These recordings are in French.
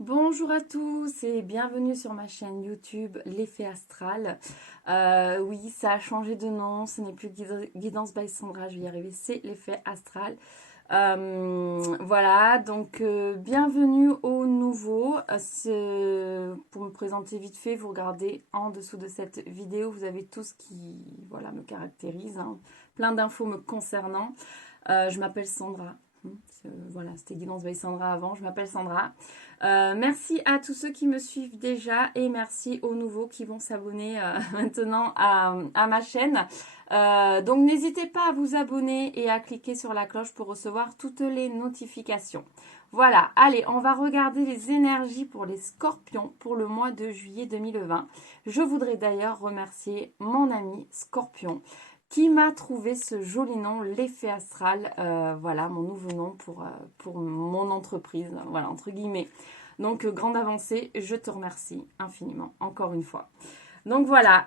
Bonjour à tous et bienvenue sur ma chaîne YouTube L'Effet Astral. Oui, ça a changé de nom, ce n'est plus Guidance by Sandra, je vais y arriver, c'est L'Effet Astral. Voilà, donc bienvenue aux nouveaux. Pour me présenter vite fait, vous regardez en dessous de cette vidéo, vous avez tout ce qui voilà, me caractérise, hein. Plein d'infos me concernant. Je m'appelle Sandra. Voilà, c'était Guidance by Sandra avant, je m'appelle Sandra. Merci à tous ceux qui me suivent déjà et merci aux nouveaux qui vont s'abonner maintenant à ma chaîne. Donc n'hésitez pas à vous abonner et à cliquer sur la cloche pour recevoir toutes les notifications. Voilà, allez, on va regarder les énergies pour les scorpions pour le mois de juillet 2020. Je voudrais d'ailleurs remercier mon ami Scorpion qui m'a trouvé ce joli nom, l'effet astral. Voilà, mon nouveau nom pour mon entreprise, voilà, entre guillemets. Donc, grande avancée, je te remercie infiniment, encore une fois. Donc voilà,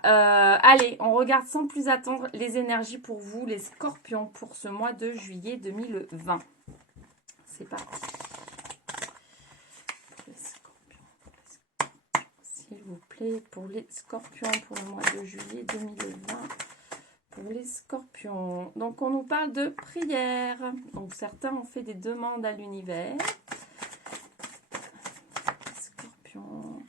allez, on regarde sans plus attendre les énergies pour vous, les scorpions, pour ce mois de juillet 2020. C'est parti. Les scorpions, s'il vous plaît, pour les scorpions, pour le mois de juillet 2020. Pour les scorpions, donc on nous parle de prière. Donc certains ont fait des demandes à l'univers. Scorpions.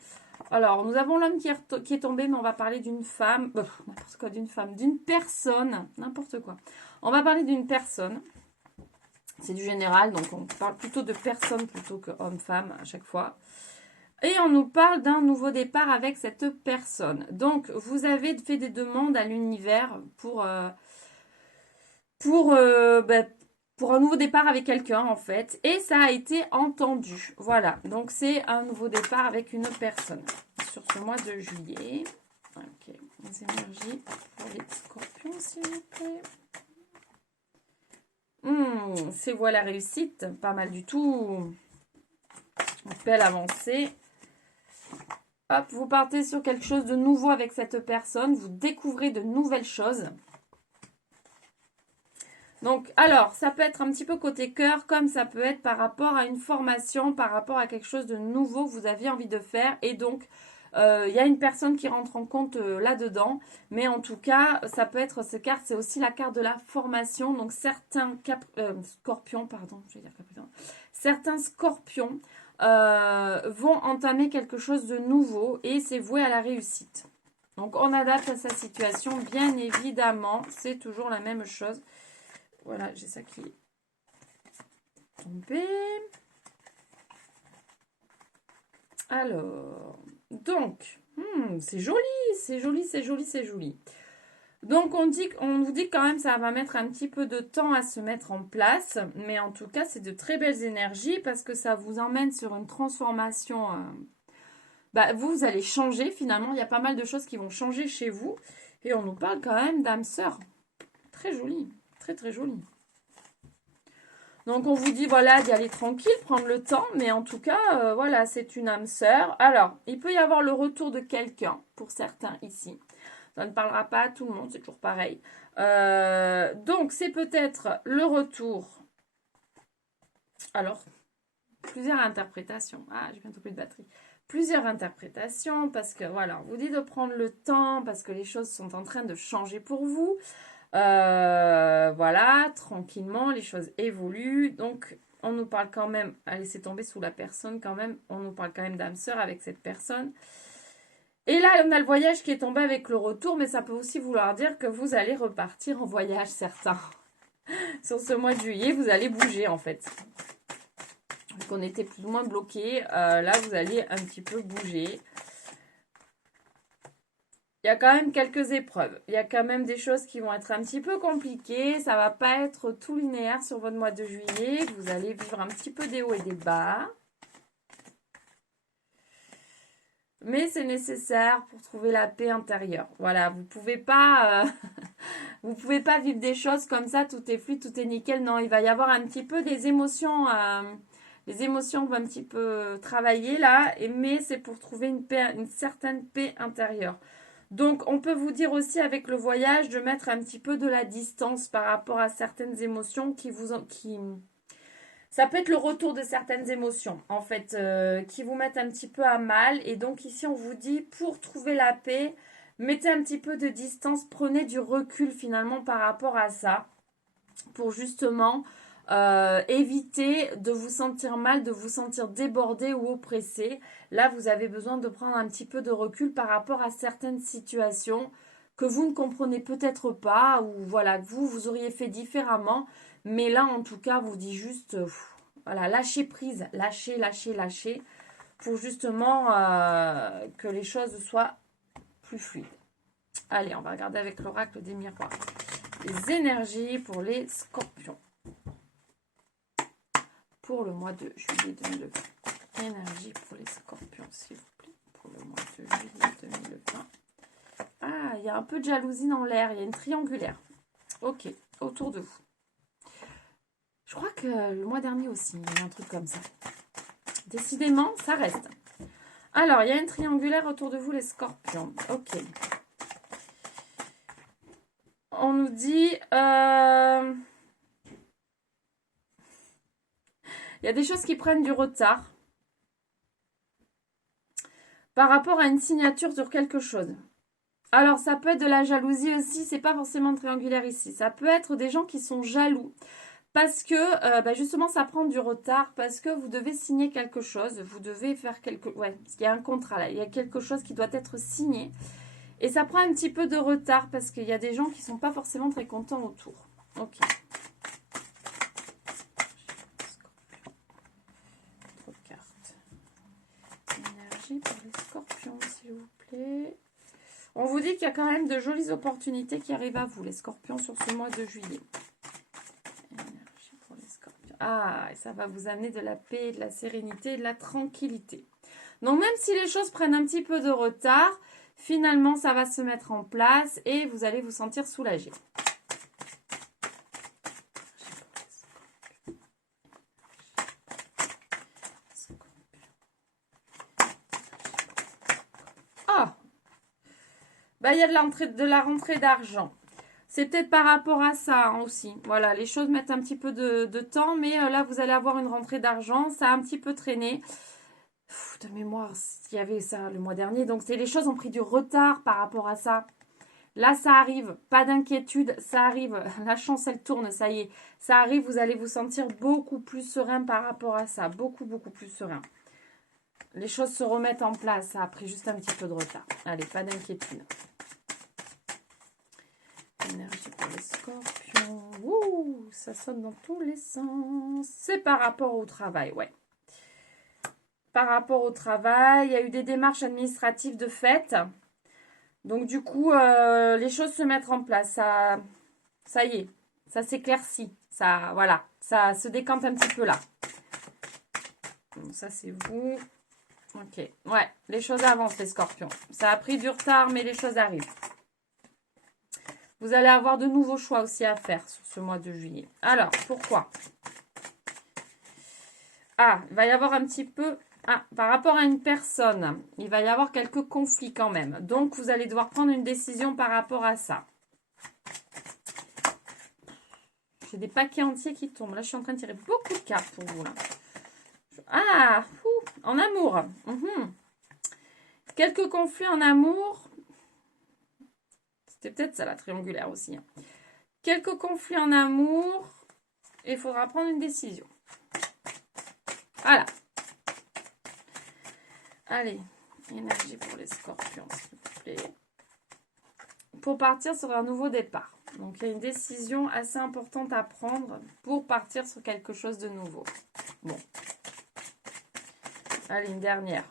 Alors nous avons l'homme qui est tombé, mais on va parler d'une femme, n'importe quoi, d'une femme, d'une personne, n'importe quoi. On va parler d'une personne. C'est du général, donc on parle plutôt de personne plutôt que homme-femme à chaque fois. Et on nous parle d'un nouveau départ avec cette personne. Donc, vous avez fait des demandes à l'univers pour un nouveau départ avec quelqu'un, en fait. Et ça a été entendu. Voilà. Donc, c'est un nouveau départ avec une personne. Sur ce mois de juillet. Ok. Les énergies pour les scorpions, s'il vous plaît. C'est voilà la réussite. Pas mal du tout. Belle avancée. Hop, vous partez sur quelque chose de nouveau avec cette personne. Vous découvrez de nouvelles choses. Donc, alors, ça peut être un petit peu côté cœur, comme ça peut être par rapport à une formation, par rapport à quelque chose de nouveau que vous aviez envie de faire. Et donc, il y a une personne qui rentre en compte là-dedans. Mais en tout cas, ça peut être, cette carte, c'est aussi la carte de la formation. Donc, certains scorpions, pardon, je vais dire capricorne. Certains scorpions vont entamer quelque chose de nouveau et c'est voué à la réussite. Donc, on adapte à sa situation, bien évidemment. C'est toujours la même chose. Voilà, j'ai ça qui est tombé. Alors, donc, c'est joli, c'est joli, c'est joli, c'est joli. Donc, on nous dit quand même ça va mettre un petit peu de temps à se mettre en place. Mais en tout cas, c'est de très belles énergies parce que ça vous emmène sur une transformation. Vous allez changer finalement. Il y a pas mal de choses qui vont changer chez vous. Et on nous parle quand même d'âme sœur. Très jolie, très très jolie. Donc, on vous dit, voilà, d'y aller tranquille, prendre le temps. Mais en tout cas, voilà, c'est une âme sœur. Alors, il peut y avoir le retour de quelqu'un, pour certains ici. Ça ne parlera pas à tout le monde, c'est toujours pareil. Donc, c'est peut-être le retour. Alors, plusieurs interprétations. Ah, j'ai bientôt plus de batterie. Plusieurs interprétations, parce que, voilà, on vous dit de prendre le temps, parce que les choses sont en train de changer pour vous. Voilà, tranquillement, les choses évoluent. Donc, on nous parle quand même, à laisser tomber sous la personne quand même, on nous parle quand même d'âme sœur avec cette personne. Et là, on a le voyage qui est tombé avec le retour, mais ça peut aussi vouloir dire que vous allez repartir en voyage, certains. Sur ce mois de juillet, vous allez bouger en fait. Donc, on était plus ou moins bloqué. Là, vous allez un petit peu bouger. Il y a quand même quelques épreuves. Il y a quand même des choses qui vont être un petit peu compliquées. Ça va pas être tout linéaire sur votre mois de juillet. Vous allez vivre un petit peu des hauts et des bas. Mais c'est nécessaire pour trouver la paix intérieure. Voilà, vous pouvez pas vivre des choses comme ça, tout est fluide, tout est nickel. Non, il va y avoir un petit peu des émotions. Les émotions vont un petit peu travailler là, mais c'est pour trouver une certaine paix intérieure. Donc, on peut vous dire aussi avec le voyage de mettre un petit peu de la distance par rapport à certaines émotions Ça peut être le retour de certaines émotions, en fait, qui vous mettent un petit peu à mal. Et donc ici, on vous dit, pour trouver la paix, mettez un petit peu de distance, prenez du recul finalement par rapport à ça, pour justement éviter de vous sentir mal, de vous sentir débordé ou oppressé. Là, vous avez besoin de prendre un petit peu de recul par rapport à certaines situations que vous ne comprenez peut-être pas, ou voilà, que vous auriez fait différemment. Mais là, en tout cas, vous dit juste, voilà, lâchez prise, lâchez, pour justement que les choses soient plus fluides. Allez, on va regarder avec l'oracle des miroirs. Les énergies pour les scorpions. Pour le mois de juillet 2020. Énergie pour les scorpions, s'il vous plaît. Pour le mois de juillet 2020. Ah, il y a un peu de jalousie dans l'air. Il y a une triangulaire. Ok, autour de vous. Je crois que le mois dernier aussi, il y a un truc comme ça. Décidément, ça reste. Alors, il y a une triangulaire autour de vous, les scorpions. Ok. On nous dit... il y a des choses qui prennent du retard par rapport à une signature sur quelque chose. Alors, ça peut être de la jalousie aussi, c'est pas forcément triangulaire ici. Ça peut être des gens qui sont jaloux parce que, justement, ça prend du retard parce que vous devez signer quelque chose. Vous devez faire quelque... Ouais, parce qu'il y a un contrat là. Il y a quelque chose qui doit être signé. Et ça prend un petit peu de retard parce qu'il y a des gens qui sont pas forcément très contents autour. Ok. Trop de cartes. Énergie pour les scorpions, s'il vous plaît. On vous dit qu'il y a quand même de jolies opportunités qui arrivent à vous, les scorpions, sur ce mois de juillet. Énergie pour les scorpions. Ah, et ça va vous amener de la paix, de la sérénité, de la tranquillité. Donc, même si les choses prennent un petit peu de retard, finalement, ça va se mettre en place et vous allez vous sentir soulagé. Ah! Il y a de la rentrée d'argent. C'est peut-être par rapport à ça hein, aussi. Voilà, les choses mettent un petit peu de temps, mais là, vous allez avoir une rentrée d'argent. Ça a un petit peu traîné. De mémoire, il y avait ça le mois dernier. Donc, les choses ont pris du retard par rapport à ça. Là, ça arrive. Pas d'inquiétude, ça arrive. La chance, elle tourne, ça y est. Ça arrive, vous allez vous sentir beaucoup plus serein par rapport à ça. Beaucoup, beaucoup plus serein. Les choses se remettent en place. Ça a pris juste un petit peu de retard. Allez, pas d'inquiétude. Énergie pour les scorpions. Ouh, ça sonne dans tous les sens. C'est par rapport au travail, ouais. Par rapport au travail, il y a eu des démarches administratives de fait. Donc, du coup, les choses se mettent en place. Ça y est, ça s'éclaircit. Ça, voilà, ça se décante un petit peu là. Donc, ça, c'est vous. Ok, ouais, les choses avancent, les scorpions. Ça a pris du retard, mais les choses arrivent. Vous allez avoir de nouveaux choix aussi à faire sur ce mois de juillet. Alors, pourquoi? Ah, il va y avoir un petit peu... Ah, par rapport à une personne, il va y avoir quelques conflits quand même. Donc, vous allez devoir prendre une décision par rapport à ça. J'ai des paquets entiers qui tombent. Là, je suis en train de tirer beaucoup de cartes pour vous. Là. Ah, en amour. Quelques conflits en amour. C'était peut-être ça, la triangulaire aussi. Hein. Quelques conflits en amour. Et il faudra prendre une décision. Voilà. Allez, énergie pour les scorpions, s'il vous plaît. Pour partir sur un nouveau départ. Donc, il y a une décision assez importante à prendre pour partir sur quelque chose de nouveau. Bon. Allez, une dernière.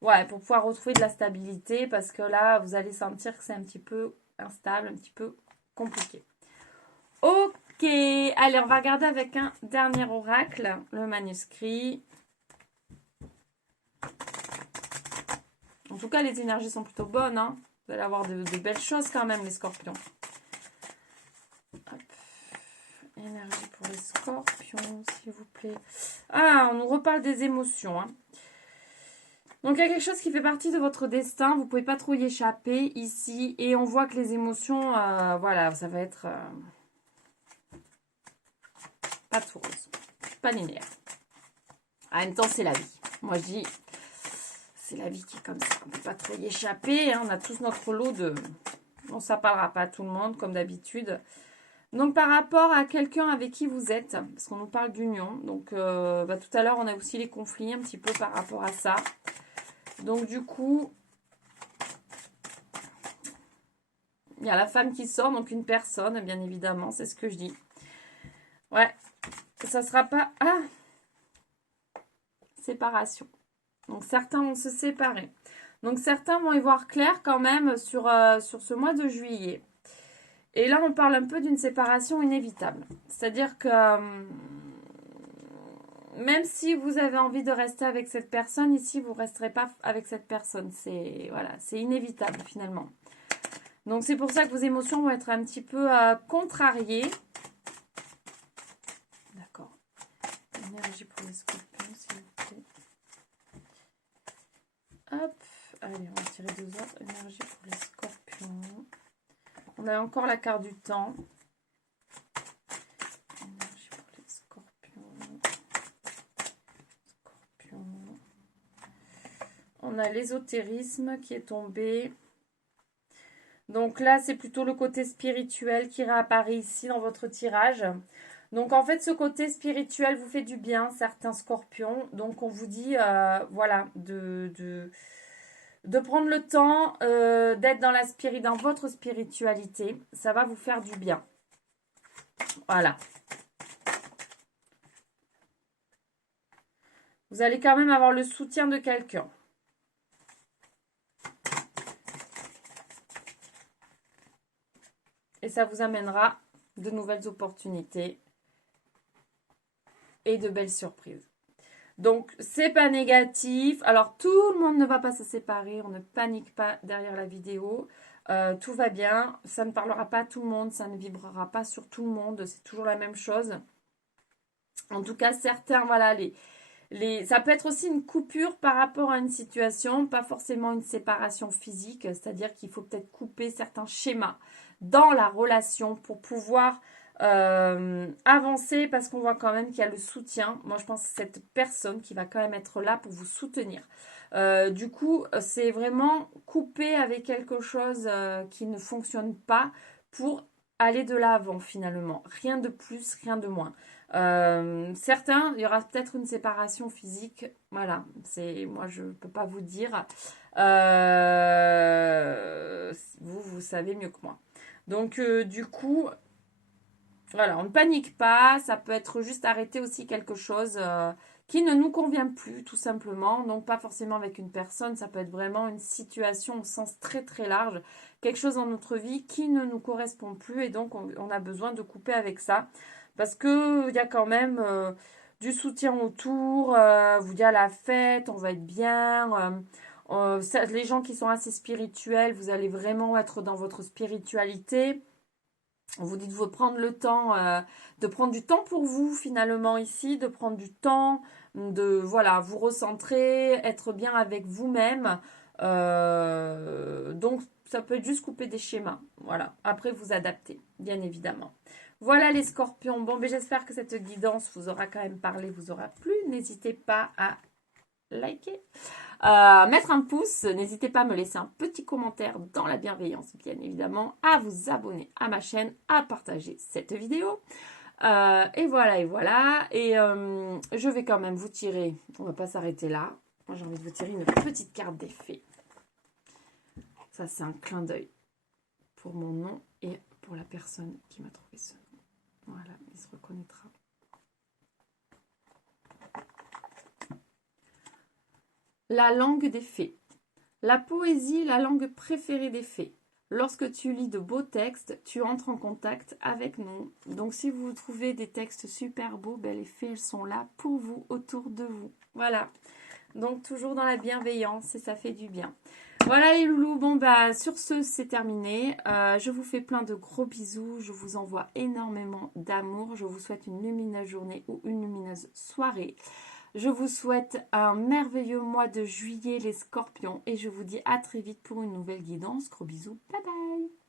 Ouais, pour pouvoir retrouver de la stabilité, parce que là, vous allez sentir que c'est un petit peu instable, un petit peu compliqué. Ok, allez, on va regarder avec un dernier oracle, le manuscrit. En tout cas, les énergies sont plutôt bonnes. Hein. Vous allez avoir de belles choses quand même, les scorpions. Hop. Énergie pour les scorpions, s'il vous plaît. Ah, on nous reparle des émotions. Hein. Donc, il y a quelque chose qui fait partie de votre destin. Vous ne pouvez pas trop y échapper ici. Et on voit que les émotions, voilà, ça va être pas tout rose. pas linéaire. En même temps, c'est la vie. Moi, je dis, c'est la vie qui est comme ça. On ne peut pas trop y échapper. Hein. On a tous notre lot de... Bon, ça ne parlera pas à tout le monde, comme d'habitude. Donc, par rapport à quelqu'un avec qui vous êtes, parce qu'on nous parle d'union. Donc, tout à l'heure, on a aussi les conflits un petit peu par rapport à ça. Donc, du coup, il y a la femme qui sort, donc une personne, bien évidemment, c'est ce que je dis. Ouais, ça ne sera pas... Ah, séparation. Donc, certains vont se séparer. Donc, certains vont y voir clair quand même sur ce mois de juillet. Et là, on parle un peu d'une séparation inévitable. C'est-à-dire que même si vous avez envie de rester avec cette personne, ici, vous ne resterez pas avec cette personne. C'est voilà, c'est inévitable finalement. Donc, c'est pour ça que vos émotions vont être un petit peu contrariées. D'accord. Énergie pour les scorpions, s'il vous plaît. Hop. Allez, on va tirer 2 autres. Énergie pour les scorpions. On a encore la carte du temps. Énergie pour les scorpions. Scorpions. On a l'ésotérisme qui est tombé. Donc là, c'est plutôt le côté spirituel qui réapparaît ici dans votre tirage. Donc en fait, ce côté spirituel vous fait du bien, certains scorpions. Donc on vous dit, voilà, de prendre le temps d'être dans votre spiritualité. Ça va vous faire du bien. Voilà. Vous allez quand même avoir le soutien de quelqu'un. Et ça vous amènera de nouvelles opportunités et de belles surprises. Donc, c'est pas négatif. Alors, tout le monde ne va pas se séparer. On ne panique pas derrière la vidéo. Tout va bien. Ça ne parlera pas à tout le monde. Ça ne vibrera pas sur tout le monde. C'est toujours la même chose. En tout cas, certains, voilà, ça peut être aussi une coupure par rapport à une situation. Pas forcément une séparation physique. C'est-à-dire qu'il faut peut-être couper certains schémas dans la relation pour pouvoir avancer, parce qu'on voit quand même qu'il y a le soutien. Moi, je pense que c'est cette personne qui va quand même être là pour vous soutenir. Du coup, c'est vraiment couper avec quelque chose qui ne fonctionne pas pour aller de l'avant finalement. Rien de plus, rien de moins. Certains, il y aura peut-être une séparation physique. Voilà, moi je ne peux pas vous dire. Vous savez mieux que moi. Donc du coup, voilà, on ne panique pas. Ça peut être juste arrêter aussi quelque chose qui ne nous convient plus, tout simplement. Donc pas forcément avec une personne, ça peut être vraiment une situation au sens très très large. Quelque chose dans notre vie qui ne nous correspond plus et donc on a besoin de couper avec ça. Parce qu'il y a quand même du soutien autour, vous dites à la fête, on va être bien. Les gens qui sont assez spirituels, vous allez vraiment être dans votre spiritualité. On vous dit de prendre le temps, de prendre du temps pour vous finalement ici, de prendre du temps, de voilà, vous recentrer, être bien avec vous-même. Donc ça peut être juste couper des schémas. Voilà. Après vous adapter, bien évidemment. Voilà les scorpions. Bon, mais j'espère que cette guidance vous aura quand même parlé, vous aura plu. N'hésitez pas à liker, mettre un pouce, n'hésitez pas à me laisser un petit commentaire dans la bienveillance, bien évidemment, à vous abonner à ma chaîne, à partager cette vidéo. Et voilà, et voilà. Et je vais quand même vous tirer, on va pas s'arrêter là. Moi, j'ai envie de vous tirer une petite carte des fées. Ça, c'est un clin d'œil pour mon nom et pour la personne qui m'a trouvé ce nom. Voilà, il se reconnaîtra. La langue des fées. La poésie est la langue préférée des fées. Lorsque tu lis de beaux textes, tu entres en contact avec nous. Donc si vous trouvez des textes super beaux, ben, les fées elles sont là pour vous, autour de vous. Voilà. Donc toujours dans la bienveillance et ça fait du bien. Voilà les loulous, bon bah sur ce c'est terminé. Je vous fais plein de gros bisous, je vous envoie énormément d'amour. Je vous souhaite une lumineuse journée ou une lumineuse soirée. Je vous souhaite un merveilleux mois de juillet les scorpions et je vous dis à très vite pour une nouvelle guidance. Gros bisous, bye bye.